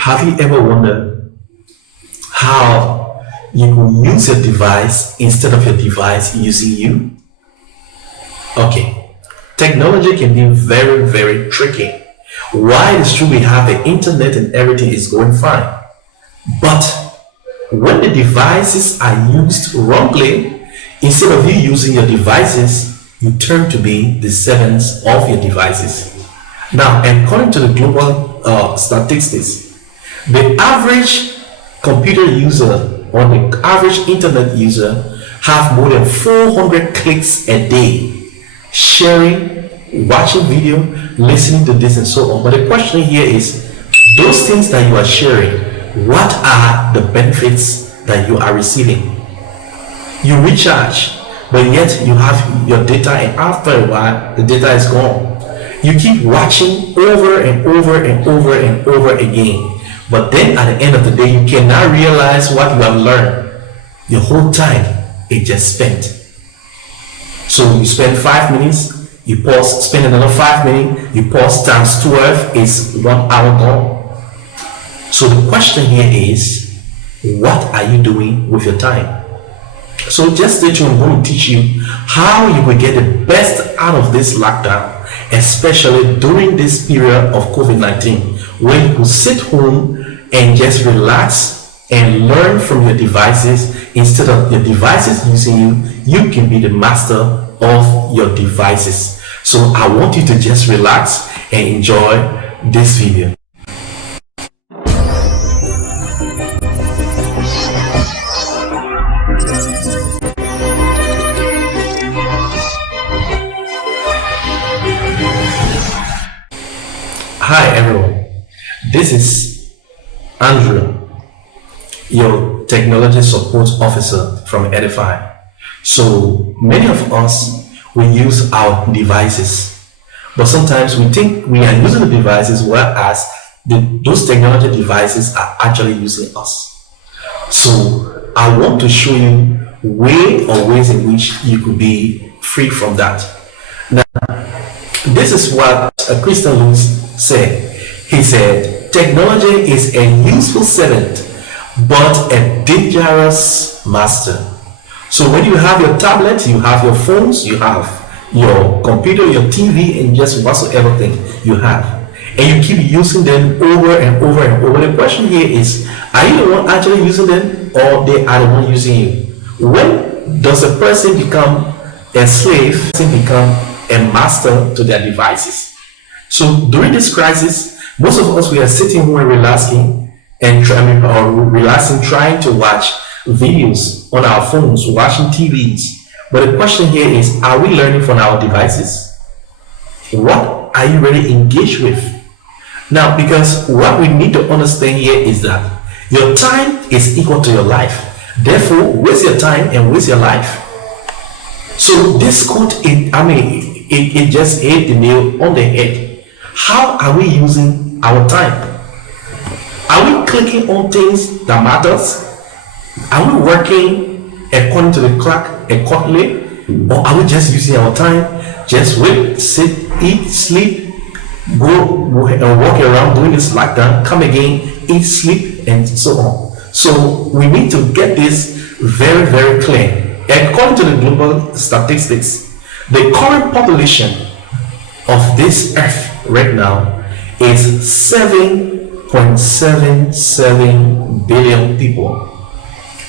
Have you ever wondered how you could use your device instead of your device using you? Okay, technology can be very, very tricky. While it's true we have the internet and everything is going fine, but when the devices are used wrongly, instead of you using your devices, you turn to be the servants of your devices. Now, according to the global statistics, the average computer user or the average internet user have more than 400 clicks a day, sharing, watching video, listening to this and so on. But the question here is, those things that you are sharing, what are the benefits that you are receiving? You recharge, but yet you have your data, and after a while the data is gone. You keep watching over and over and over and over again, but then at the end of the day you cannot realize what you have learned. Your whole time it just spent. So you spend 5 minutes, you pause, spend another 5 minutes, you pause, times 12 is 1 hour gone. So the question here is, what are you doing with your time? So just stay tuned. I'm going to teach you how you will get the best out of this lockdown, especially during this period of COVID-19, where you could sit home and just relax and learn from your devices. Instead of your devices using you, you can be the master of your devices. So I want you to just relax and enjoy this video. Hi everyone, this is Andrew, your technology support officer from Edify. So many of us, we use our devices, but sometimes we think we are using the devices, whereas those technology devices are actually using us. So I want to show you ways in which you could be free from that. Now, this is what a Christian Lewis said. He said, technology is a useful servant, but a dangerous master. So when you have your tablet, you have your phones, you have your computer, your TV, and just whatsoever thing you have, and you keep using them over and over and over. The question here is, are you the one actually using them, or they are the one using you? When does a person become a slave, become a master to their devices? So during this crisis, most of us, we are sitting home and relaxing and trying to watch videos on our phones, watching TVs. But the question here is, are we learning from our devices? What are you really engaged with? Now, because what we need to understand here is that your time is equal to your life. Therefore, waste your time and waste your life. So this quote, it just hit the nail on the head. How are we using our time? Are we clicking on things that matters? Are we working according to the clock accordingly? Or are we just using our time? Just wait, sit, eat, sleep, go and walk around doing this lockdown, come again, eat, sleep, and so on. So we need to get this very, very clear. According to the global statistics, the current population of this earth right now is 7.77 billion people,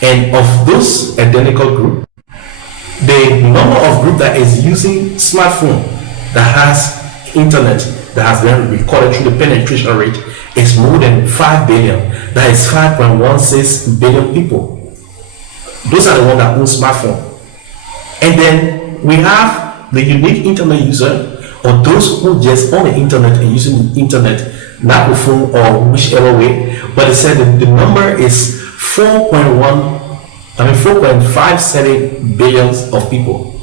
and of those identical group, the number of group that is using smartphone that has internet that has been recorded through the penetration rate is more than 5 billion. That is 5.16 billion people. Those are the ones that own smartphone. And then we have the unique internet user, or those who just on the internet and using the internet, not the phone or whichever way. But it said that the number is 4.57 billions of people.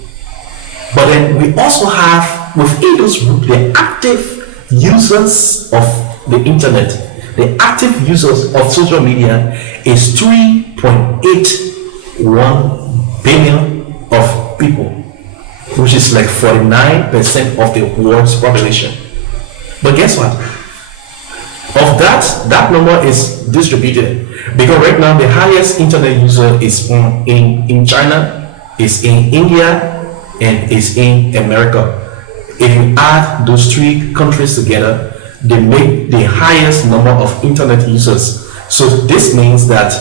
But then we also have within those groups the active users of the internet. The active users of social media is 3.81 billion of people, which is like 49% of the world's population. But guess what? Of that number is distributed because right now the highest internet user is in China, is in India, and is in America. If you add those three countries together, they make the highest number of internet users. So this means that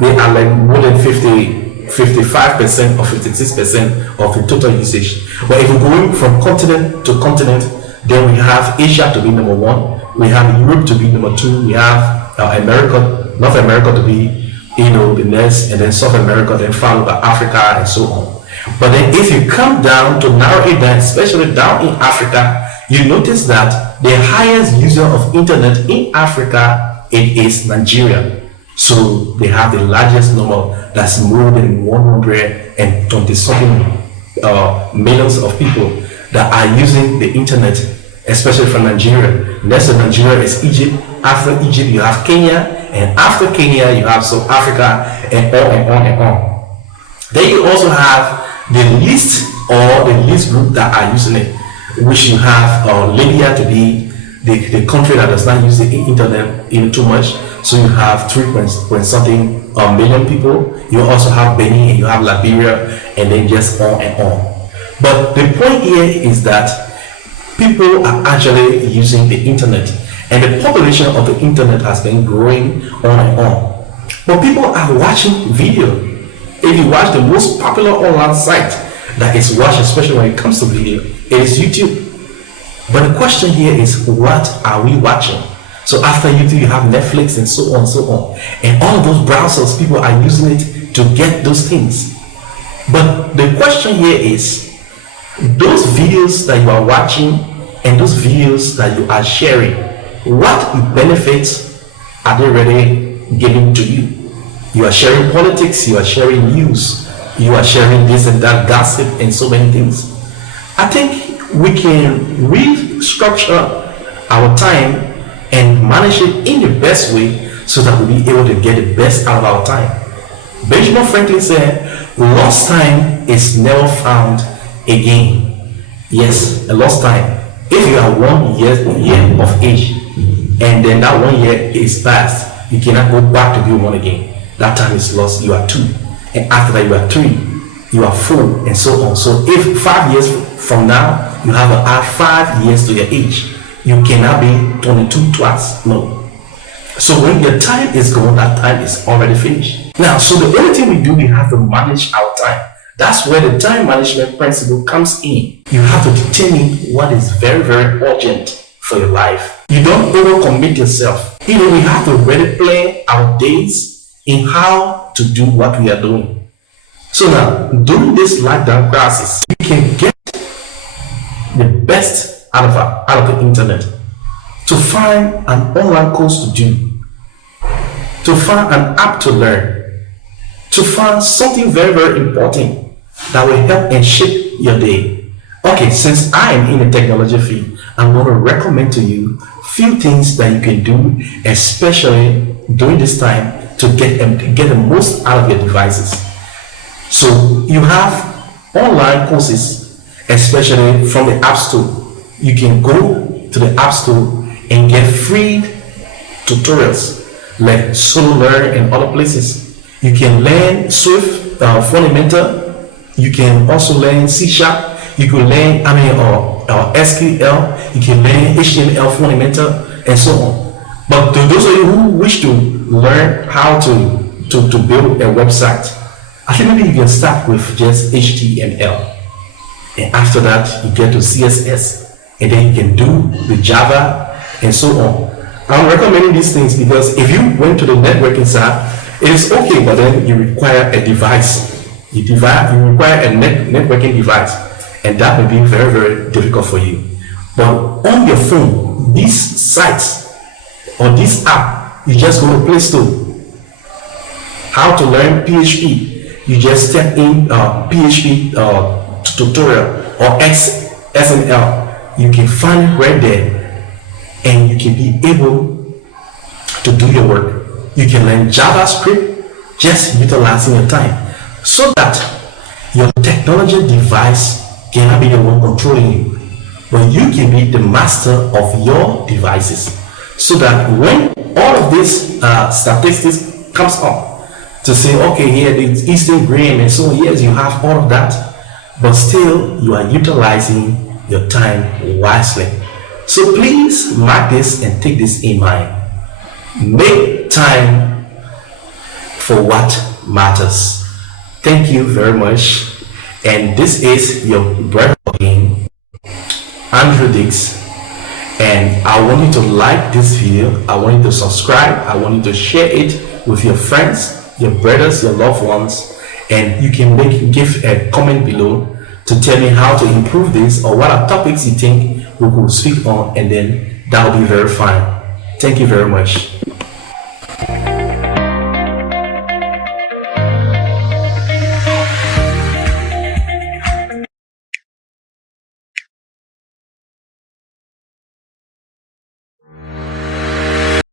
they are like more than 55% or 56% of the total usage. But if we're going from continent to continent, then we have Asia to be number one, we have Europe to be number two, we have North America to be, the next, and then South America, then followed by Africa, and so on. But then if you come down to narrow it down, especially down in Africa, you notice that the highest user of internet in Africa, it is Nigeria. So they have the largest number, that's more than 120 something millions of people that are using the internet, especially from Nigeria. Next to Nigeria is Egypt. After Egypt, you have Kenya, and after Kenya, you have South Africa, and on and on and on. Then you also have the least group that are using it, which you have Libya to be the country that does not use the internet even too much. So you have 3 point something million people. You also have Benin, and you have Liberia, and then just on and on. But the point here is that people are actually using the internet, and the population of the internet has been growing on and on. But people are watching video. If you watch the most popular online site that is watched, especially when it comes to video, it is YouTube. But the question here is, what are we watching? So after YouTube, you have Netflix and so on and so on. And all of those browsers, people are using it to get those things. But the question here is, those videos that you are watching and those videos that you are sharing, what benefits are they really giving to you? You are sharing politics, you are sharing news, you are sharing this and that gossip and so many things. I think we can restructure our time and manage it in the best way so that we'll be able to get the best out of our time. Benjamin Franklin said, lost time is never found again. Yes, a lost time. If you are 1 year of age and then that 1 year is past, you cannot go back to be one again. That time is lost. You are 2, and after that you are 3, you are 4, and so on. So if 5 years from now you have to add 5 years to your age, you cannot be 22 twice. No. So when your time is gone, that time is already finished. Now, so the only thing we do, we have to manage our time. That's where the time management principle comes in. You have to determine what is very, very urgent for your life. You don't overcommit yourself. We have to really plan our days in how to do what we are doing. So now, during this lockdown crisis, we can get the best out of the internet, to find an online course to do, to find an app to learn, to find something very, very important that will help and shape your day. Okay, since I am in the technology field, I'm going to recommend to you few things that you can do, especially during this time, to get the most out of your devices. So you have online courses, especially from the App Store. You can go to the App Store and get free tutorials like Solo Learn and other places. You can learn Swift fundamental. You can also learn C#. You can learn SQL. You can learn HTML fundamental and so on. But to those of you who wish to learn how to build a website, I think maybe you can start with just HTML. And after that, you get to CSS. And then you can do the Java and so on. I'm recommending these things because if you went to the networking side, it is okay, but then you require a device. You require a networking device, and that may be very, very difficult for you. But on your phone, these sites or this app, you just go to Play Store. How to learn PHP? You just type in PHP tutorial or XML. You can find it right there, and you can be able to do your work. You can learn JavaScript, just utilizing your time, so that your technology device cannot be the one controlling you, but you can be the master of your devices. so that when all of this statistics comes up to say, okay, here the Eastern Brain and so on, yes, you have all of that, but still you are utilizing your time wisely. So please mark this and take this in mind. Make time for what matters. Thank you very much. And this is your brother again, Andrew Dix. And I want you to like this video. I want you to subscribe. I want you to share it with your friends, your brothers, your loved ones. And you can give a comment below to tell me how to improve this or what are topics you think we could speak on, and then that will be very fine. Thank you very much.